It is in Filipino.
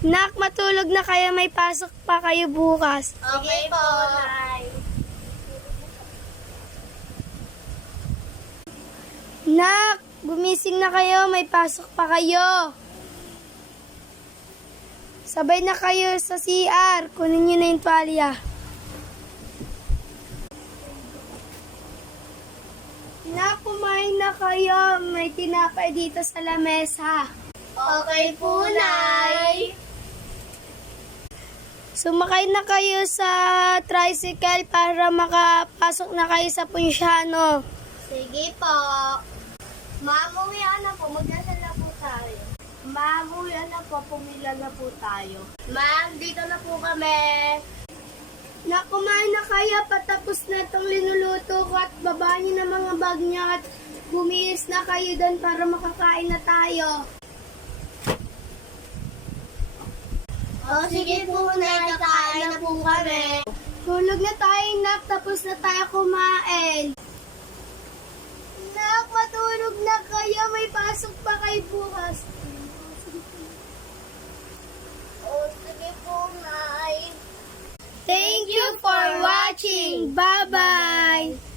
Nak, matulog na kayo. May pasok pa kayo bukas. Okay po, Nay. Nak, gumising na kayo. May pasok pa kayo. Sabay na kayo sa CR. Kunin nyo na yung tuwalya. Nak, kumain na kayo. May tinapay dito sa lamesa. Okay po, Nay. Sumakay na kayo sa tricycle para makapasok na kayo sa Punsyano. Sige po. Mamuwian na po. Magdasal na po tayo. Mamuwian na po. Pumila na po tayo. Ma'am, dito na po kami. Na kumain na kayo, patapos na itong linuluto ko at baba niyo na mga bag niya at bumilis na kayo doon para makakain na tayo. O, sige po, Nay. Kakain na po kami. Tulog na tayo, Nak, tapos na tayo kumain. Nak, matulog na kayo, may pasok pa kayo bukas. O, sige po, Nay. Thank you for watching. Bye-bye.